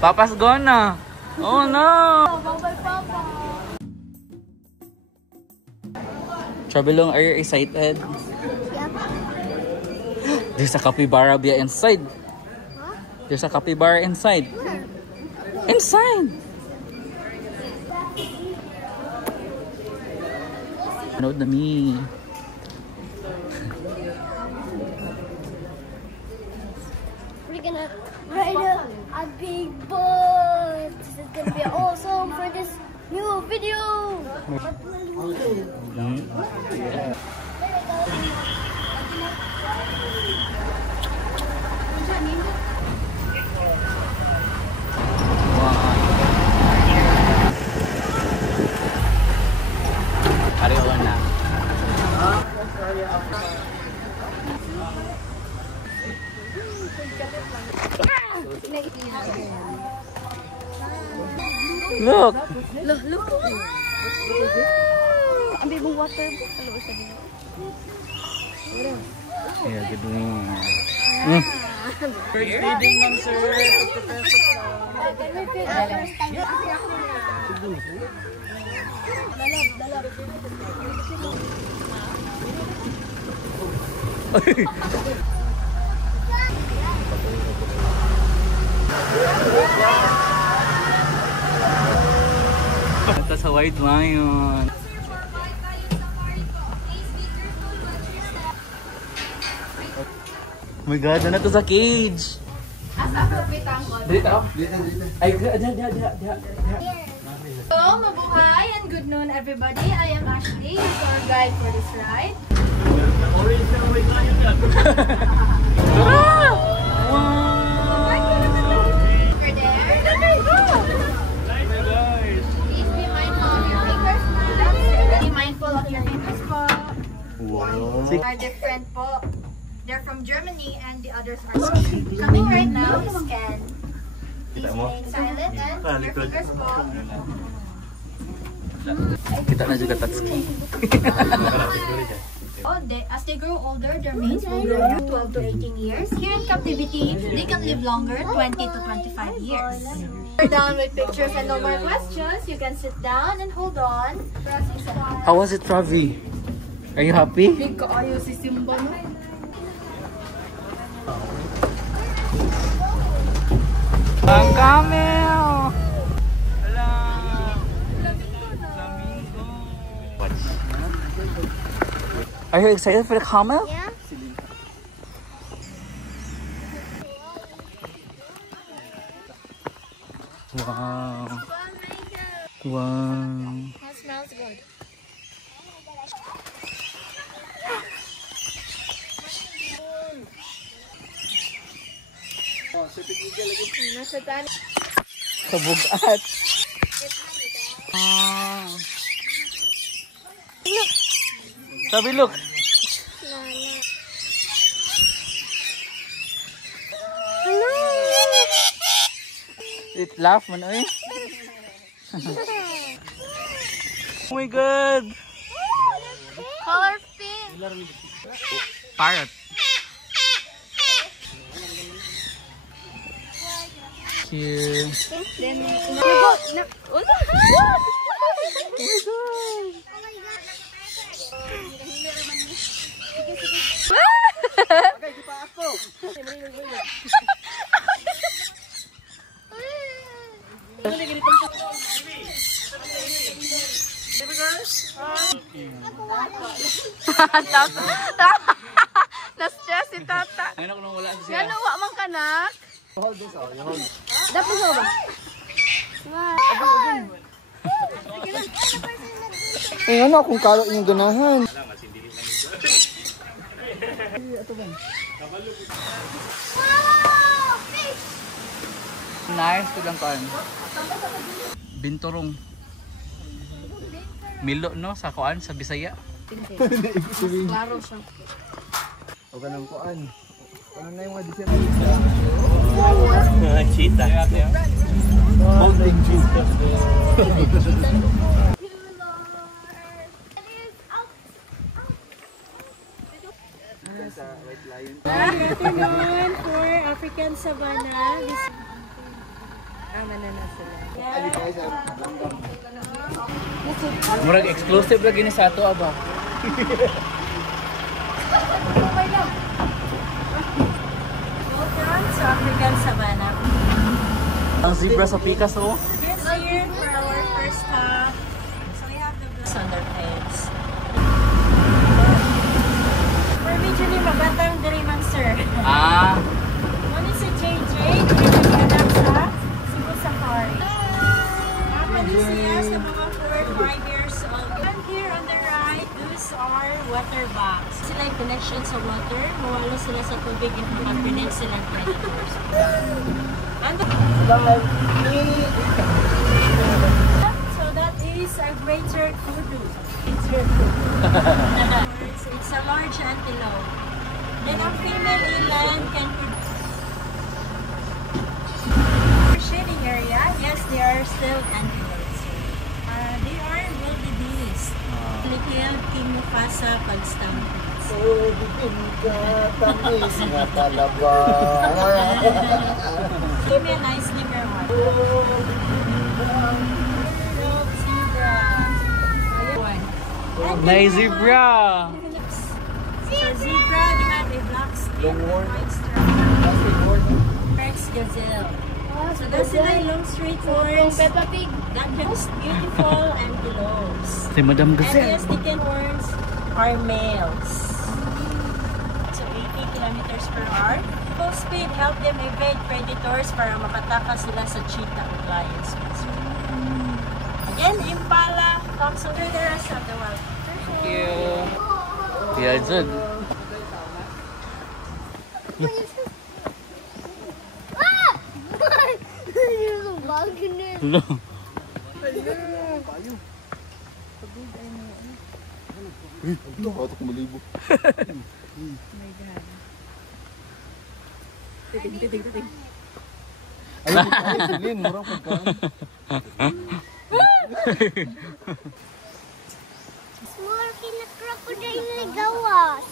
Papa's gone na. Oh no! Bye-bye, Papa. Travelong, are you excited? Yep. There's a capybara beer inside. Huh? There's a capybara inside. Where? Inside! Note na me. We're gonna ride a big boat. This is gonna be awesome for this new video. Ariwan na. Look! Look. Ang bibong water. Ano isa din? Yeah, good one. First feeding lang, sir. Ito sa White Lion. Oh my God, na to sa cage. Dito. Ay, Hello, mabuhay and good noon everybody. I am Ashley, your tour guide for this ride. You're there. Please be mindful of your fingers. Be mindful of your fingers po. Wow. Are different po. They're from Germany and the others are coming right now is Scan. Please remain silent and your fingers po. Kita na juga Tatsuki. As they grow older, their mates will grow 12 to 18 years. Here in captivity, they can live longer, 20 to 25 years. We're done with pictures and no more questions. You can sit down and hold on. How was it, Ravi? Are you happy? Big kaayo si Simba, no? Ang camel! Hello! Flamingo! Are you excited for the camel? Yeah. Wow! Wow! That smells good. Kabugat! Ah! Look! Sabi, look! It laugh man, oy. Oh my God! Color pink. Parrot. Cute. Then Na-stress si Tata. Ngayon ako nung wala siya. Gano'n wa man kanak? dapat mo ba? Eh, ano kung karo yung ganahan? Nice to lang kan. Binturong. Milo no sa kuan sa Bisaya. Klaro siya. O ganang kuan. Ano na yung mga disyan? Cheetah. Holding cheetah. Afternoon for African Savannah. manana sila. Ano tayo sa Murag exclusive lagi ni sa ato aba. Welcome to African Savannah. Ang zebra sa Pikas oh. This year for our first stop. So we have the blocks on their heads. For medyo ni mabatang diri man sir. Ah, One is si JJ, diri nag-anak sa Cebu Safari. Kapag siya sa mga 4 or 5 years old. And here on the right, those are water bags. Sila yung connection sa water. Mawala sila sa tubig and mag-grenade sila predators. And so that is a greater kudu. It's a large antelope. Then a female eland can produce. Shading area, yes, they are still antelopes. They are wildebeest. Likil King Mufasa pag-stampede. oh, bitin ka, tamis nga talaba. Female nice liver one. Zebra. One. may zebra. So zebra, they have a black skin, white stripe. Rex gazelle. So that's sila yung long straight horns. Peppa Pig. That most beautiful antelopes. Si Madam And Gazelle. yes, thicken horns are males. So 80 kilometers per hour. Full speed help them evade predators para makatakas sila sa cheetah or lions. Again, impala comes over the rest of the world. Thank you. Yeah, it's good. Ah! Yung magnet. Hello. Ito, ako kumalibo. Ayun, Celine, murang pagkain. Small crocodile na gawas.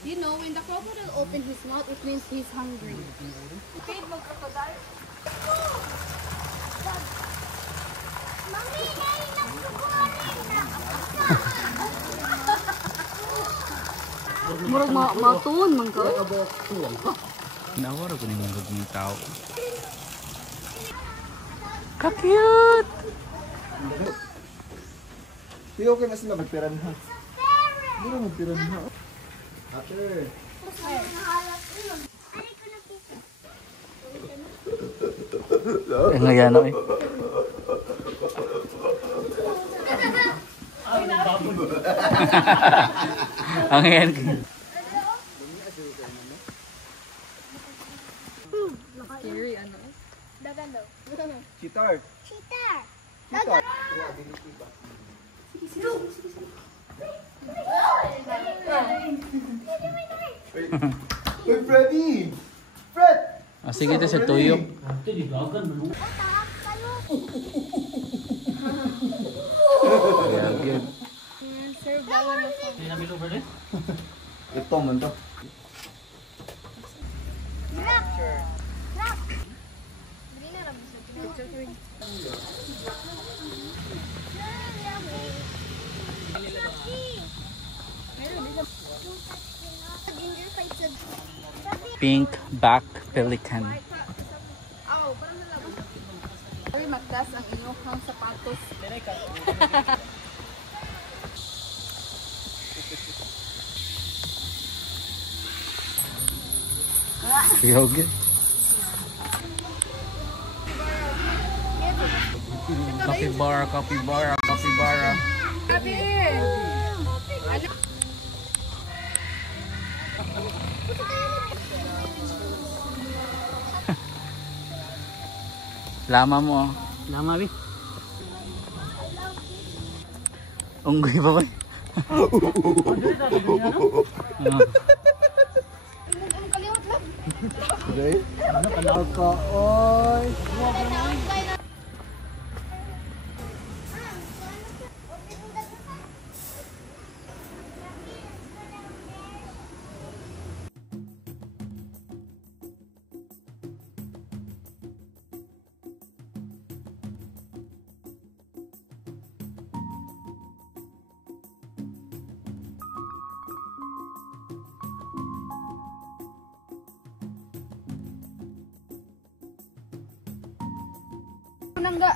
You know, when the crocodile opens his mouth, it means he's hungry. Feed mo crocodile. Mami, dahil nagsugurin na. Murag matuon man ka. Nawara ko ni mga tao. Ka-cute! Hindi okay na sila magpiran ha. Hindi na magpiran ha. Ate. Ang yan eh. Ang yan. Scary, ano? Dagan daw. Cheater. Cheater. Cheater. Uy, Freddy! Fred! Ah, sige, ito si Tuyok. Kaya good. Sir, bawa na. Ito man to. Rock. Rock. Pink back pelican. Very magdas ang inyong sapatos. Kaya good. Capybara, capybara, capybara. Lama mo. Lama, Bi. Unggoy pa ba? Okay? Ano ka? Oy! Nangga.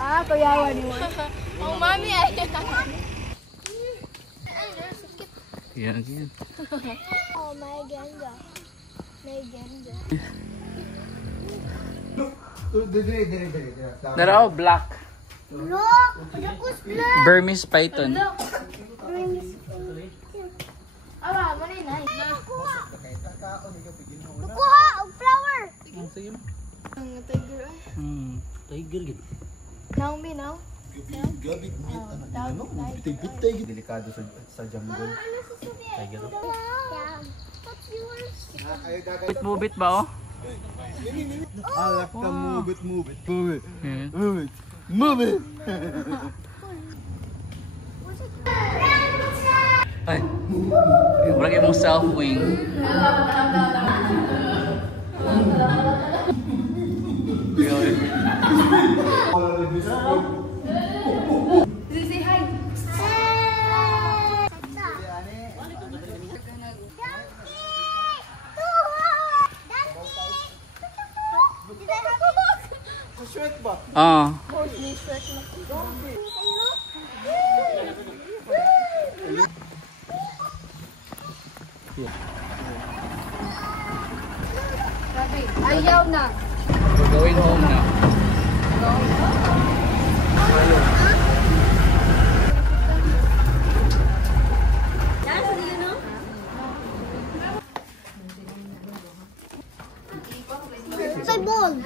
Ah, kuyawan mo. Oh, mami ay. Yan, yan. Oh, my ganda. My ganda. Dara, oh, black. Look! Look, black! Burmese python. Awa, manay na. Nakuha! Nakuha! Ang flower! Sige mo. Ang tiger ay. Tiger gid. Now me now. Bitay-bitay. Delikado sa jungle. Tiger. What's yours? Bubit ba oh? Alak ka, move it. Yan. Move it. Ay. Wala kayo mong self-wing. Say hi. Sweat ba? Ah. Ayaw na. We're going home now. Say ball!